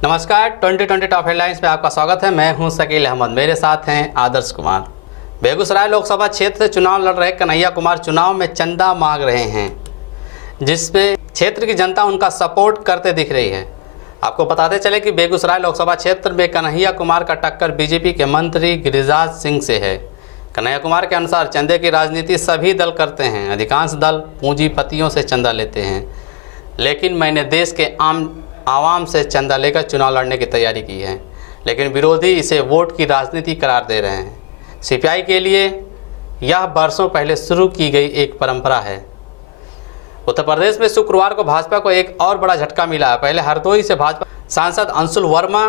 नमस्कार, 2020 top headlines में आपका स्वागत है। मैं हूं शकील अहमद, मेरे साथ हैं आदर्श कुमार। बेगूसराय लोकसभा क्षेत्र से चुनाव लड़ रहे कन्हैया कुमार चुनाव में चंदा मांग रहे हैं, जिसपे क्षेत्र की जनता उनका सपोर्ट करते दिख रही है। आपको बताते चले कि बेगूसराय लोकसभा क्षेत्र में कन्हैया कुमार का टक्कर बीजेपी के मंत्री गिरिराज सिंह से है। कन्हैया कुमार के अनुसार चंदे की राजनीति सभी दल करते हैं, अधिकांश दल पूंजीपतियों से चंदा लेते हैं, लेकिन मैंने देश के आवाम से चंदा लेकर चुनाव लड़ने की तैयारी की है, लेकिन विरोधी इसे वोट की राजनीति करार दे रहे हैं। सीपीआई के लिए यह वर्षों पहले शुरू की गई एक परंपरा है। उत्तर प्रदेश में शुक्रवार को भाजपा को एक और बड़ा झटका मिला है। पहले हरदोई से भाजपा सांसद अंशुल वर्मा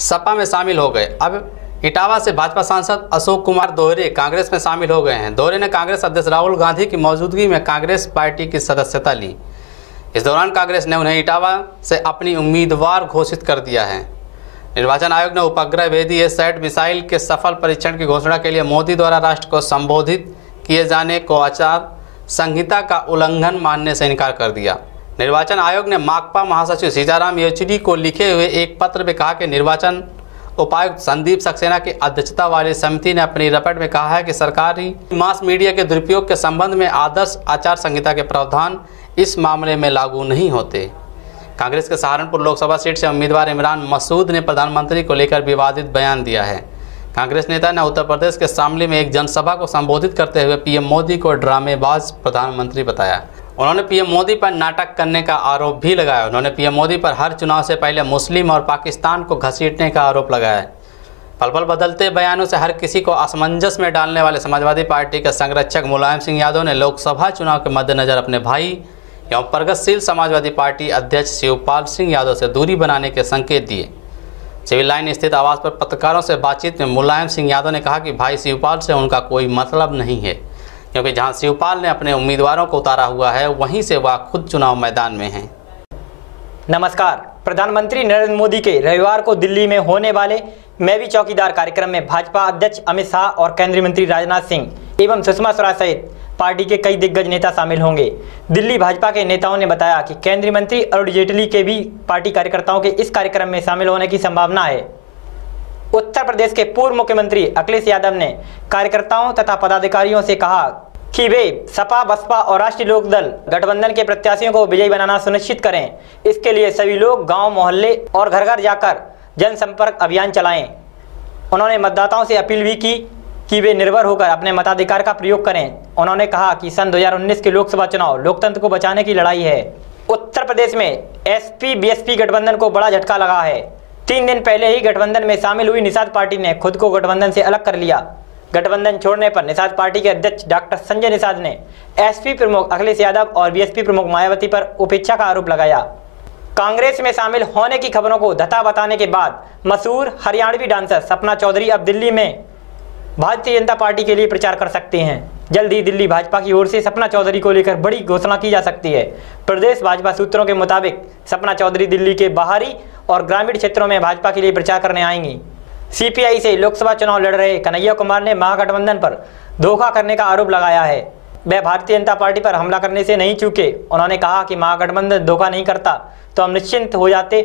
सपा में शामिल हो गए। अब इटावा से भाजपा सांसद अशोक कुमार दोहरे कांग्रेस में शामिल हो गए हैं। दोहरे ने कांग्रेस अध्यक्ष राहुल गांधी की मौजूदगी में कांग्रेस पार्टी की सदस्यता ली। इस दौरान कांग्रेस ने उन्हें इटावा से अपनी उम्मीदवार घोषित कर दिया है। निर्वाचन आयोग ने उपग्रह भेदी एसैट मिसाइल के सफल परीक्षण की घोषणा के लिए मोदी द्वारा राष्ट्र को संबोधित किए जाने को आचार संहिता का उल्लंघन मानने से इनकार कर दिया। निर्वाचन आयोग ने माकपा महासचिव सीताराम येचुरी को लिखे हुए एक पत्र में कहा कि निर्वाचन उपायुक्त संदीप सक्सेना की अध्यक्षता वाली समिति ने अपनी रिपोर्ट में कहा है कि सरकारी मास मीडिया के दुरुपयोग के संबंध में आदर्श आचार संहिता के प्रावधान इस मामले में लागू नहीं होते। कांग्रेस के सहारनपुर लोकसभा सीट से उम्मीदवार इमरान मसूद ने प्रधानमंत्री को लेकर विवादित बयान दिया है। कांग्रेस नेता ने उत्तर प्रदेश के शामली में एक जनसभा को संबोधित करते हुए पीएम मोदी को ड्रामेबाज प्रधानमंत्री बताया। उन्होंने पीएम मोदी पर नाटक करने का आरोप भी लगाया। उन्होंने पीएम मोदी पर हर चुनाव से पहले मुस्लिम और पाकिस्तान को घसीटने का आरोप लगाया। पल पल बदलते बयानों से हर किसी को असमंजस में डालने वाले समाजवादी पार्टी के संरक्षक मुलायम सिंह यादव ने लोकसभा चुनाव के मद्देनजर अपने भाई एवं प्रगतिशील समाजवादी पार्टी अध्यक्ष शिवपाल सिंह यादव से दूरी बनाने के संकेत दिए। सिविल लाइन स्थित आवास पर पत्रकारों से बातचीत में मुलायम सिंह यादव ने कहा कि भाई शिवपाल से उनका कोई मतलब नहीं है, क्योंकि जहां शिवपाल ने अपने उम्मीदवारों को उतारा हुआ है वहीं से वह खुद चुनाव मैदान में हैं। नमस्कार। प्रधानमंत्री नरेंद्र मोदी के रविवार को दिल्ली में होने वाले मैं भी चौकीदार कार्यक्रम में भाजपा अध्यक्ष अमित शाह और केंद्रीय मंत्री राजनाथ सिंह एवं सुषमा स्वराज सहित पार्टी के कई दिग्गज नेता शामिल होंगे। दिल्ली भाजपा के नेताओं ने बताया कि केंद्रीय मंत्री अरुण जेटली के भी पार्टी कार्यकर्ताओं के इस कार्यक्रम में शामिल होने की संभावना है। उत्तर प्रदेश के पूर्व मुख्यमंत्री अखिलेश यादव ने कार्यकर्ताओं तथा पदाधिकारियों से कहा कि वे सपा, बसपा और राष्ट्रीय लोकदल गठबंधन के प्रत्याशियों को विजयी बनाना सुनिश्चित करें। इसके लिए सभी लोग गांव, मोहल्ले और घर घर जाकर जनसंपर्क अभियान चलाएं। उन्होंने मतदाताओं से अपील भी की कि वे निर्भर होकर अपने मताधिकार का प्रयोग करें। उन्होंने कहा कि सन 2019 के लोकसभा चुनाव लोकतंत्र को बचाने की लड़ाई है। उत्तर प्रदेश में एसपी बीएसपी गठबंधन को बड़ा झटका लगा है। 3 दिन पहले ही गठबंधन में शामिल हुई निषाद पार्टी ने खुद को गठबंधन से अलग कर लिया। गठबंधन छोड़ने पर निषाद पार्टी के अध्यक्ष डॉक्टर संजय निषाद ने एसपी प्रमुख अखिलेश यादव और बीएसपी प्रमुख मायावती पर उपेक्षा का आरोप लगाया। कांग्रेस में शामिल होने की खबरों को धता बताने के बाद मशहूर हरियाणवी डांसर सपना चौधरी अब दिल्ली में भारतीय जनता पार्टी के लिए प्रचार कर सकते हैं। जल्द ही दिल्ली भाजपा की ओर से सपना चौधरी को लेकर बड़ी घोषणा की जा सकती है। प्रदेश भाजपा सूत्रों के मुताबिक सपना चौधरी दिल्ली के बाहरी और ग्रामीण क्षेत्रों में भाजपा के लिए प्रचार करने आएंगी। सीपीआई से लोकसभा चुनाव लड़ रहे कन्हैया कुमार ने महागठबंधन पर धोखा करने का आरोप लगाया है। वह भारतीय जनता पार्टी पर हमला करने से नहीं चूके। उन्होंने कहा कि महागठबंधन धोखा नहीं करता तो हम निश्चिंत हो जाते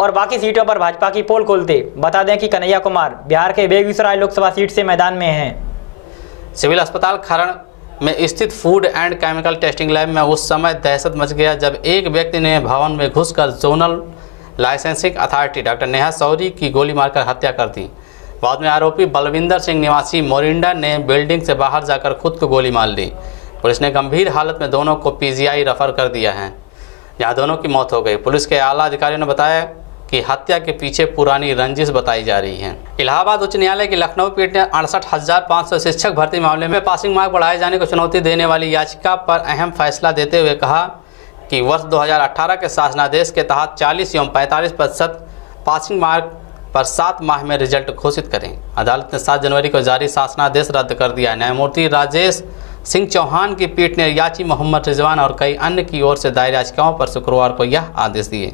और बाकी सीटों पर भाजपा की पोल खोलते। बता दें कि कन्हैया कुमार बिहार के बेगूसराय लोकसभा सीट से मैदान में हैं। सिविल अस्पताल खरड़ में स्थित food and chemical testing lab में उस समय दहशत मच गया जब एक व्यक्ति ने भवन में घुसकर zonal licensing authority doctor Neha Shourie की गोली मारकर हत्या कर दी। बाद में आरोपी बलविंदर सिंह निवासी मोरिंडा ने बिल्डिंग से बाहर जाकर खुद को गोली मार ली। पुलिस ने गंभीर हालत में दोनों को पीजीआई रेफर कर दिया है, जहां दोनों की मौत हो गई। पुलिस के आला अधिकारियों ने बताया कि हत्या के पीछे पुरानी रंजिश बताई जा रही है। इलाहाबाद उच्च न्यायालय की लखनऊ पीठ ने 68,500 शिक्षक भर्ती मामले में पासिंग मार्क बढ़ाए जाने को चुनौती देने वाली याचिका पर अहम फैसला देते हुए कहा कि वर्ष 2018 के शासनादेश के तहत 40 एवं 45% पासिंग मार्क पर 7 माह में रिजल्ट घोषित करें। अदालत ने 7 जनवरी को जारी शासनादेश रद्द कर दिया। न्यायमूर्ति राजेश सिंह चौहान की पीठ ने याची मोहम्मद रिजवान और कई अन्य की ओर से दायर याचिकाओं पर शुक्रवार को यह आदेश दिए।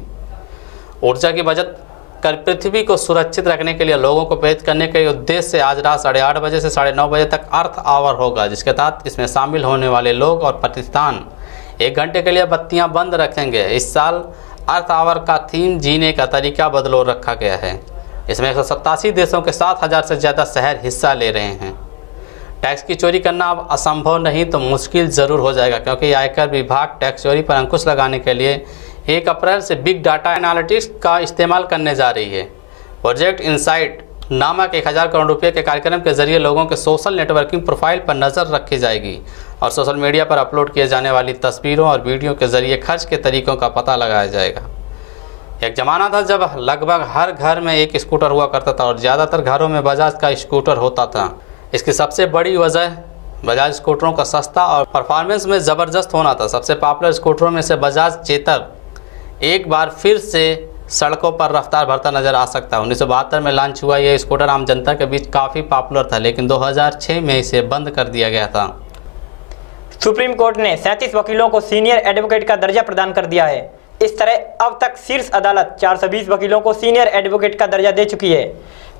ऊर्जा की बचत कर पृथ्वी को सुरक्षित रखने के लिए लोगों को प्रेरित करने के उद्देश्य से आज रात 8:30 बजे से 9:30 बजे तक अर्थ आवर होगा, जिसके तहत इसमें शामिल होने वाले लोग और प्रतिष्ठान 1 घंटे के लिए बत्तियां बंद रखेंगे। इस साल अर्थ आवर का थीम जीने का तरीका बदलो रखा गया है। इसमें 187 देशों के 7,000 से ज़्यादा शहर हिस्सा ले रहे हैं। टैक्स की चोरी करना अब असंभव नहीं तो मुश्किल ज़रूर हो जाएगा, क्योंकि आयकर विभाग टैक्स चोरी पर अंकुश लगाने के लिए 1 अप्रैल से बिग डाटा एनालिटिक्स का इस्तेमाल करने जा रही है। प्रोजेक्ट इनसाइट नामक 1000 करोड़ रुपये के कार्यक्रम के जरिए लोगों के सोशल नेटवर्किंग प्रोफाइल पर नज़र रखी जाएगी और सोशल मीडिया पर अपलोड किए जाने वाली तस्वीरों और वीडियो के जरिए खर्च के तरीकों का पता लगाया जाएगा। एक ज़माना था जब लगभग हर घर में एक स्कूटर हुआ करता था और ज़्यादातर घरों में बजाज का स्कूटर होता था। इसकी सबसे बड़ी वजह बजाज स्कूटरों का सस्ता और परफॉर्मेंस में ज़बरदस्त होना था। सबसे पॉपुलर स्कूटरों में से बजाज चेतक एक बार फिर से सड़कों पर रफ्तार भरता नजर आ सकता है। 1972 में लॉन्च हुआ यह स्कूटर आम जनता के बीच काफ़ी पॉपुलर था, लेकिन 2006 में इसे बंद कर दिया गया था। सुप्रीम कोर्ट ने 37 वकीलों को सीनियर एडवोकेट का दर्जा प्रदान कर दिया है। इस तरह अब तक शीर्ष अदालत 420 वकीलों को सीनियर एडवोकेट का दर्जा दे चुकी है।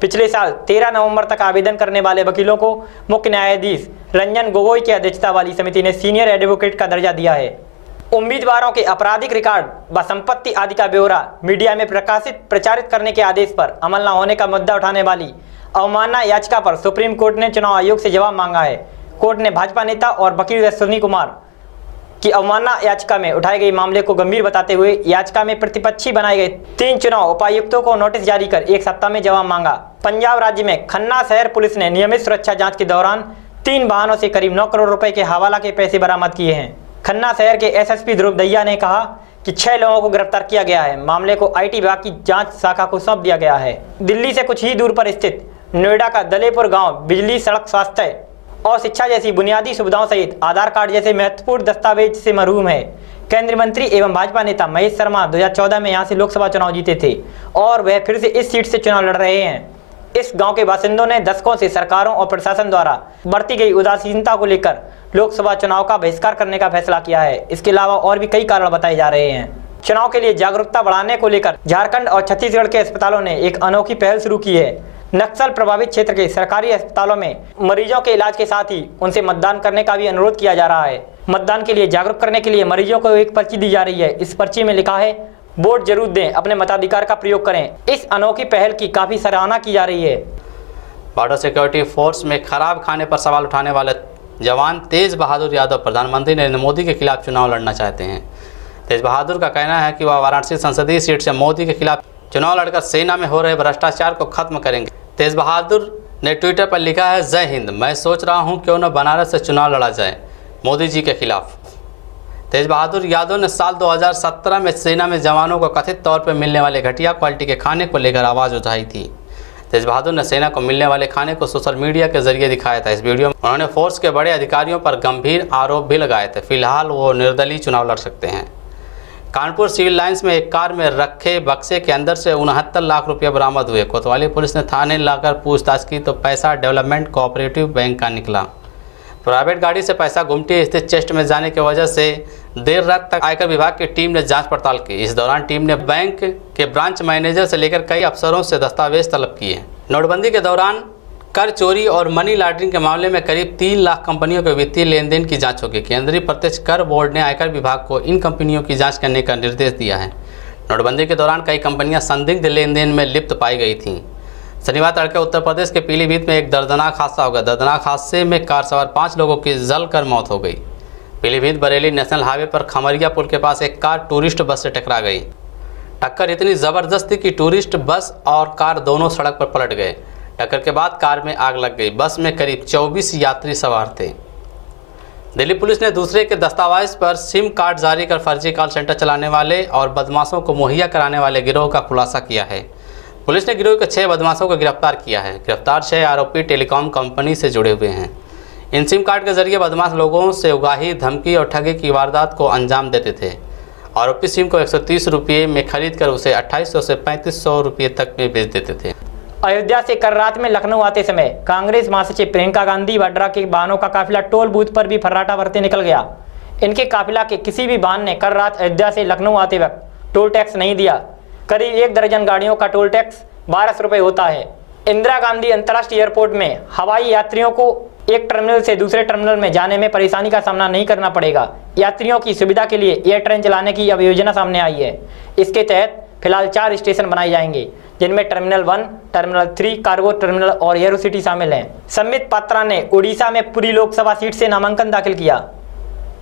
पिछले साल 13 नवंबर तक आवेदन करने वाले वकीलों को मुख्य न्यायाधीश रंजन गोगोई की अध्यक्षता वाली समिति ने सीनियर एडवोकेट का दर्जा दिया है। उम्मीदवारों के आपराधिक रिकॉर्ड व संपत्ति आदि का ब्यौरा मीडिया में प्रचारित करने के आदेश पर अमल न होने का मुद्दा उठाने वाली अवमानना याचिका पर सुप्रीम कोर्ट ने चुनाव आयोग से जवाब मांगा है। कोर्ट ने भाजपा नेता और वकील अश्विनी कुमार की अवमानना याचिका में उठाए गए मामले को गंभीर बताते हुए याचिका में प्रतिपक्षी बनाए गए 3 चुनाव उपायुक्तों को नोटिस जारी कर 1 सप्ताह में जवाब मांगा। पंजाब राज्य में खन्ना शहर पुलिस ने नियमित सुरक्षा जांच के दौरान 3 वाहनों से करीब 9 करोड़ रुपए के हवाला के पैसे बरामद किए हैं। खन्ना शहर के एसएसपी ध्रुव दैया ने कहा कि 6 लोगों को गिरफ्तार किया गया है। मामले को आईटी विभाग की जांच शाखा को सौंप दिया गया है। दिल्ली से कुछ ही दूर पर स्थित नोएडा का दलेपुर गांव बिजली, सड़क, स्वास्थ्य और शिक्षा जैसी बुनियादी सुविधाओं सहित आधार कार्ड जैसे महत्वपूर्ण दस्तावेज से महरूम है। केंद्रीय मंत्री एवं भाजपा नेता महेश शर्मा 2014 में यहां से लोकसभा चुनाव जीते थे और वह फिर से इस सीट से चुनाव लड़ रहे हैं। इस गांव के बासिंदों ने दशकों से सरकारों और प्रशासन द्वारा बरती गई उदासीनता को लेकर लोकसभा चुनाव का बहिष्कार करने का फैसला किया है। इसके अलावा और भी कई कारण बताए जा रहे हैं। चुनाव के लिए जागरूकता बढ़ाने को लेकर झारखंड और छत्तीसगढ़ के अस्पतालों ने एक अनोखी पहल शुरू की है। नक्सल प्रभावित क्षेत्र के सरकारी अस्पतालों में मरीजों के इलाज के साथ ही उनसे मतदान करने का भी अनुरोध किया जा रहा है। मतदान के लिए जागरूक करने के लिए मरीजों को एक पर्ची दी जा रही है। इस पर्ची में लिखा है वोट जरूर दें, अपने मताधिकार का प्रयोग करें। इस अनोखी पहल की काफी सराहना की जा रही है। बॉर्डर सिक्योरिटी फोर्स में खराब खाने पर सवाल उठाने वाले जवान तेज बहादुर यादव प्रधानमंत्री नरेंद्र मोदी के खिलाफ चुनाव लड़ना चाहते हैं। तेज बहादुर का कहना है कि वह वाराणसी संसदीय सीट से मोदी के खिलाफ चुनाव लड़कर सेना में हो रहे भ्रष्टाचार को खत्म करेंगे। तेज बहादुर ने ट्विटर पर लिखा है, जय हिंद, मैं सोच रहा हूं क्यों न बनारस से चुनाव लड़ा जाए मोदी जी के खिलाफ। तेज बहादुर यादव ने साल 2017 में सेना में जवानों को कथित तौर पर मिलने वाले घटिया क्वालिटी के खाने को लेकर आवाज़ उठाई थी। तेज बहादुर ने सेना को मिलने वाले खाने को सोशल मीडिया के जरिए दिखाया था। इस वीडियो में उन्होंने फोर्स के बड़े अधिकारियों पर गंभीर आरोप भी लगाए थे। फिलहाल वो निर्दलीय चुनाव लड़ सकते हैं। कानपुर सिविल लाइंस में एक कार में रखे बक्से के अंदर से 69 लाख रुपये बरामद हुए। कोतवाली पुलिस ने थाने लाकर पूछताछ की तो पैसा डेवलपमेंट कोऑपरेटिव बैंक का निकला। प्राइवेट गाड़ी से पैसा गुमटी स्थित चेस्ट में जाने की वजह से देर रात तक आयकर विभाग की टीम ने जांच पड़ताल की। इस दौरान टीम ने बैंक के ब्रांच मैनेजर से लेकर कई अफसरों से दस्तावेज तलब किए। नोटबंदी के दौरान कर चोरी और मनी लॉन्ड्रिंग के मामले में करीब 3 लाख कंपनियों के वित्तीय लेन देन की जांच होगी। केंद्रीय प्रत्यक्ष कर बोर्ड ने आयकर विभाग को इन कंपनियों की जांच करने का निर्देश दिया है। नोटबंदी के दौरान कई कंपनियां संदिग्ध लेन देन में लिप्त पाई गई थीं। शनिवार तड़के उत्तर प्रदेश के पीलीभीत में एक दर्दनाक हादसा हो गया। दर्दनाक हादसे में कार सवार 5 लोगों की जलकर मौत हो गई। पीलीभीत बरेली नेशनल हाईवे पर खमरिया पुल के पास एक कार टूरिस्ट बस से टकरा गई। टक्कर इतनी ज़बरदस्त थी कि टूरिस्ट बस और कार दोनों सड़क पर पलट गए। टक्कर के बाद कार में आग लग गई। बस में करीब 24 यात्री सवार थे। दिल्ली पुलिस ने दूसरे के दस्तावेज पर सिम कार्ड जारी कर फर्जी कॉल सेंटर चलाने वाले और बदमाशों को मुहैया कराने वाले गिरोह का खुलासा किया है। पुलिस ने गिरोह के 6 बदमाशों को गिरफ्तार किया है। गिरफ्तार 6 आरोपी टेलीकॉम कंपनी से जुड़े हुए हैं। इन सिम कार्ड के जरिए बदमाश लोगों से उगाही, धमकी और ठगी की वारदात को अंजाम देते थे। आरोपी सिम को 130 रुपये में खरीद कर उसे 2800 से 3500 रुपये तक में बेच देते थे। अयोध्या से कल रात में लखनऊ आते समय कांग्रेस महासचिव प्रियंका गांधी वाड्रा के वाहनों का काफिला टोल बूथ पर भी फर्राटा भरते निकल गया। इनके काफिला के किसी भी वाहन ने कल रात अयोध्या से लखनऊ आते वक्त टोल टैक्स नहीं दिया। करीब 1 दर्जन गाड़ियों का टोल टैक्स 1200 रुपये होता है। इंदिरा गांधी अंतर्राष्ट्रीय एयरपोर्ट में हवाई यात्रियों को एक टर्मिनल से दूसरे टर्मिनल में जाने में परेशानी का सामना नहीं करना पड़ेगा। यात्रियों की सुविधा के लिए एयर ट्रेन चलाने की अब योजना सामने आई है। इसके तहत फिलहाल 4 स्टेशन बनाए जाएंगे, जिनमें टर्मिनल 1, टर्मिनल 3, कार्गो टर्मिनल और एरोसिटी शामिल हैं। संबित पात्रा ने उड़ीसा में पुरी लोकसभा सीट से नामांकन दाखिल किया।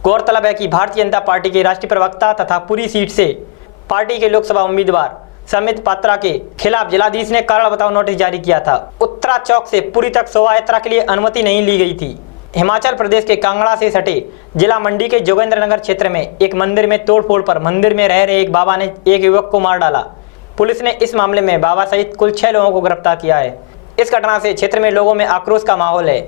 गौरतलब है कि भारतीय जनता पार्टी के राष्ट्रीय प्रवक्ता तथा पुरी सीट से पार्टी के लोकसभा उम्मीदवार संबित पात्रा के खिलाफ जिलाधीश ने कारण बताओ नोटिस जारी किया था। उत्तरा चौक से पुरी तक शोभा यात्रा के लिए अनुमति नहीं ली गई थी। हिमाचल प्रदेश के कांगड़ा से सटे जिला मंडी के जोगेंद्रनगर क्षेत्र में एक मंदिर में तोड़फोड़ पर मंदिर में रह रहे एक बाबा ने एक युवक को मार डाला। पुलिस ने इस मामले में बाबा सहित कुल 6 लोगों को गिरफ्तार किया है। इस घटना से क्षेत्र में लोगों में आक्रोश का माहौल है।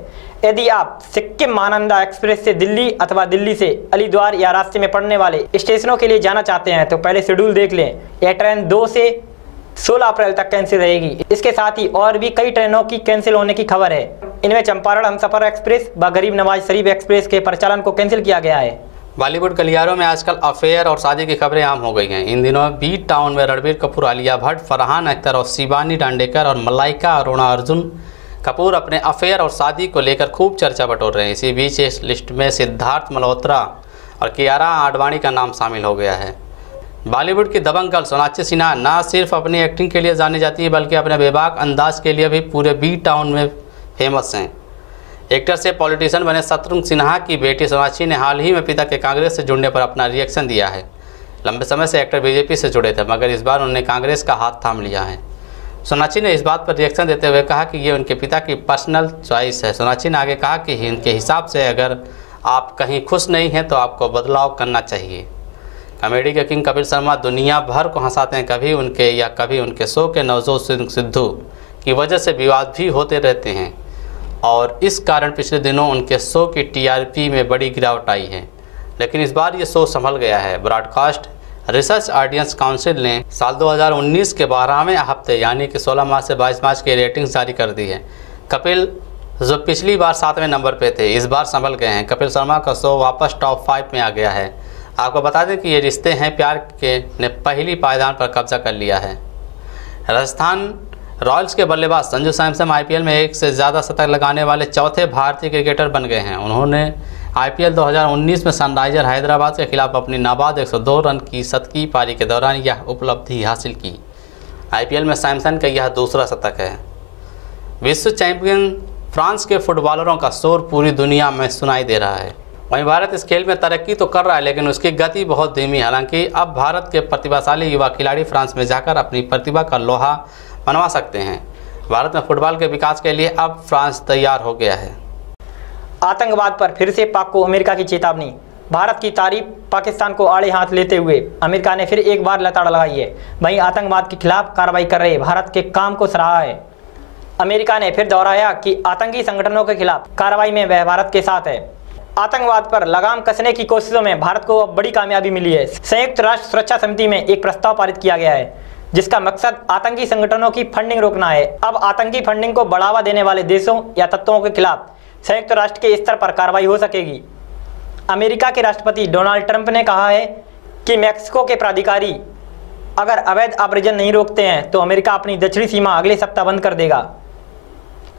यदि आप सिक्किम महानंदा एक्सप्रेस से दिल्ली अथवा दिल्ली से अलीद्वार या रास्ते में पड़ने वाले स्टेशनों के लिए जाना चाहते हैं तो पहले शेड्यूल देख लें। यह ट्रेन 2 से 16 अप्रैल तक कैंसिल रहेगी। इसके साथ ही और भी कई ट्रेनों की कैंसिल होने की खबर है। इनमें चंपारण हमसफर एक्सप्रेस व गरीब नवाज शरीफ एक्सप्रेस के परिचालन को कैंसिल किया गया है। बॉलीवुड गलियारों में आजकल अफेयर और शादी की खबरें आम हो गई हैं। इन दिनों बी टाउन में रणबीर कपूर, आलिया भट्ट, फरहान अख्तर और शिबानी दांडेकर और मलाइका अरोड़ा अर्जुन कपूर अपने अफेयर और शादी को लेकर खूब चर्चा बटोर रहे हैं। इसी बीच इस लिस्ट में सिद्धार्थ मल्होत्रा और कियारा आडवाणी का नाम शामिल हो गया है। बॉलीवुड की दबंग गर्ल सोनाक्षी सिन्हा न सिर्फ अपनी एक्टिंग के लिए जानी जाती है बल्कि अपने बेबाक अंदाज के लिए भी पूरे बी टाउन में फेमस हैं। एक्टर से पॉलिटिशियन बने शत्रुघ्न सिन्हा की बेटी सोनाक्षी ने हाल ही में पिता के कांग्रेस से जुड़ने पर अपना रिएक्शन दिया है। लंबे समय से एक्टर बीजेपी से जुड़े थे मगर इस बार उन्होंने कांग्रेस का हाथ थाम लिया है। सोनाक्षी ने इस बात पर रिएक्शन देते हुए कहा कि ये उनके पिता की पर्सनल चॉइस है। सोनाक्षी ने आगे कहा कि उनके हिसाब से अगर आप कहीं खुश नहीं हैं तो आपको बदलाव करना चाहिए। कॉमेडी के किंग कपिल शर्मा दुनिया भर को हंसाते हैं। कभी उनके शो के नवजोत सिद्धू की वजह से विवाद भी होते रहते हैं और इस कारण पिछले दिनों उनके शो की टीआरपी में बड़ी गिरावट आई है। लेकिन इस बार ये शो संभल गया है। ब्रॉडकास्ट रिसर्च ऑडियंस काउंसिल ने साल 2019 के 12वें हफ्ते यानी कि 16 मार्च से 22 मार्च की रेटिंग्स जारी कर दी है। कपिल जो पिछली बार 7वें नंबर पे थे इस बार संभल गए हैं। कपिल शर्मा का शो वापस टॉप 5 में आ गया है। आपको बता दें कि ये रिश्ते हैं प्यार के ने पहली पायदान पर कब्जा कर लिया है। राजस्थान रॉयल्स के बल्लेबाज संजू सैमसन आईपीएल में 1 से ज़्यादा शतक लगाने वाले चौथे भारतीय क्रिकेटर बन गए हैं। उन्होंने आईपीएल 2019 में सनराइजर हैदराबाद के खिलाफ अपनी नाबाद 102 रन की शतकीय पारी के दौरान यह उपलब्धि हासिल की। आईपीएल में सैमसन का यह दूसरा शतक है। विश्व चैंपियन फ्रांस के फुटबॉलरों का शोर पूरी दुनिया में सुनाई दे रहा है। वहीं भारत इस खेल में तरक्की तो कर रहा है लेकिन उसकी गति बहुत धीमी है। हालांकि अब भारत के प्रतिभाशाली युवा खिलाड़ी फ्रांस में जाकर अपनी प्रतिभा का लोहा मनवा सकते हैं। भारत में फुटबॉल के विकास के लिए अब फ्रांस तैयार हो गया है। आतंकवाद पर फिर से पाक को अमेरिका की चेतावनी। भारत की तारीफ पाकिस्तान को आड़े हाथ लेते हुए अमेरिका ने फिर एक बार लताड़ लगाई है। वहीं आतंकवाद के खिलाफ कार्रवाई कर रहे भारत के काम को सराहा है। अमेरिका ने फिर दोहराया कि आतंकी संगठनों के खिलाफ कार्रवाई में वह भारत के साथ है। आतंकवाद पर लगाम कसने की कोशिशों में भारत को अब बड़ी कामयाबी मिली है। संयुक्त राष्ट्र सुरक्षा समिति में एक प्रस्ताव पारित किया गया है जिसका मकसद आतंकी संगठनों की फंडिंग रोकना है। अब आतंकी फंडिंग को बढ़ावा देने वाले देशों या तत्वों के खिलाफ संयुक्त राष्ट्र के स्तर पर कार्रवाई हो सकेगी। अमेरिका के राष्ट्रपति डोनाल्ड ट्रंप ने कहा है कि मैक्सिको के प्राधिकारी अगर अवैध आव्रजन नहीं रोकते हैं तो अमेरिका अपनी दक्षिणी सीमा अगले सप्ताह बंद कर देगा।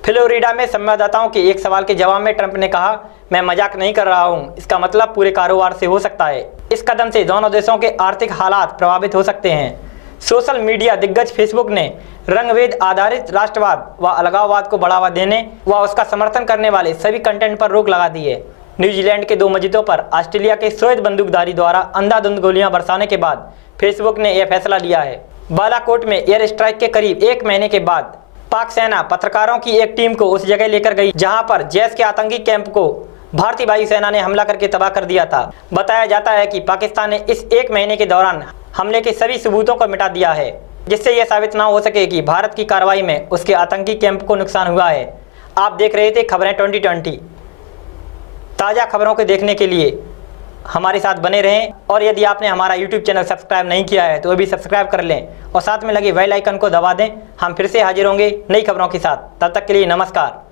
फ्लोरिडा में संवाददाताओं के एक सवाल के जवाब में ट्रंप ने कहा, मैं मजाक नहीं कर रहा हूं, इसका मतलब पूरे कारोबार से हो सकता है। इस कदम से दोनों देशों के आर्थिक हालात प्रभावित हो सकते हैं। सोशल मीडिया दिग्गज फेसबुक ने रंगभेद आधारित राष्ट्रवाद व अलगाववाद को बढ़ावा देने व उसका समर्थन करने वाले सभी कंटेंट पर रोक लगा दी है। न्यूजीलैंड के 2 मस्जिदों पर ऑस्ट्रेलिया के शोएब बंदूकधारी द्वारा अंधाधुंध गोलियां बरसाने के बाद फेसबुक ने यह फैसला लिया है। बालाकोट में एयर स्ट्राइक के करीब 1 महीने के बाद पाक सेना पत्रकारों की एक टीम को उस जगह लेकर गई जहां पर जैश के आतंकी कैंप को भारतीय वायुसेना ने हमला करके तबाह कर दिया था। बताया जाता है कि पाकिस्तान ने इस 1 महीने के दौरान हमले के सभी सबूतों को मिटा दिया है जिससे यह साबित ना हो सके कि भारत की कार्रवाई में उसके आतंकी कैंप को नुकसान हुआ है। आप देख रहे थे खबरें 2020। ताज़ा खबरों को देखने के लिए हमारे साथ बने रहें और यदि आपने हमारा YouTube चैनल सब्सक्राइब नहीं किया है तो अभी सब्सक्राइब कर लें और साथ में लगे बेल आइकन को दबा दें। हम फिर से हाजिर होंगे नई खबरों के साथ। तब तक के लिए नमस्कार।